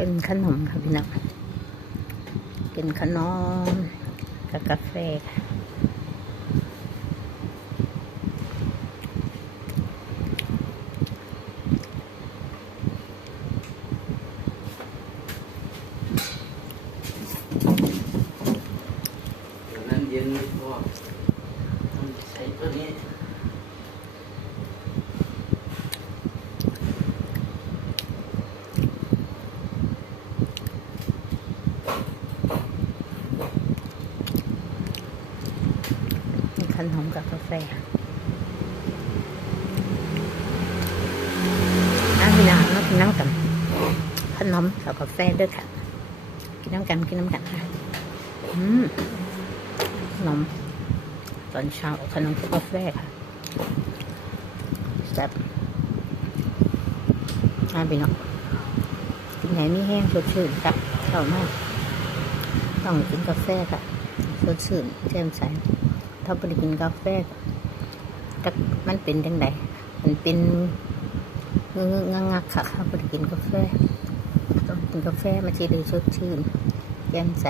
เป็นขนมค่ะพี่น้องเป็นขนมกับกาแฟค่ะเยวนั้นเย็นไม่พอต้องใช้ตัวนี้ ขนมกับกาแฟน้ำพี่น้องมากินน้ำกันขนมกับกาแฟด้วยค่ะ กินน้ำกันกินน้ำกันค่ะอืมขนมตอนเช้าขนมกับกาแฟค่ะแซ่บน้ำพี่น้องกินไหนไม่แห้งสดชื่นครับเช้ามากต้องกินกาแฟค่ะสดชื่นแจ่มใส ถ้าไปกินกาแฟจักมันเป็นจังไดมันเป็นเงื้องักงักค่ะถ้าไปกินกาแฟต้องกินกาแฟมันจะได้สดชื่นแจ่มใส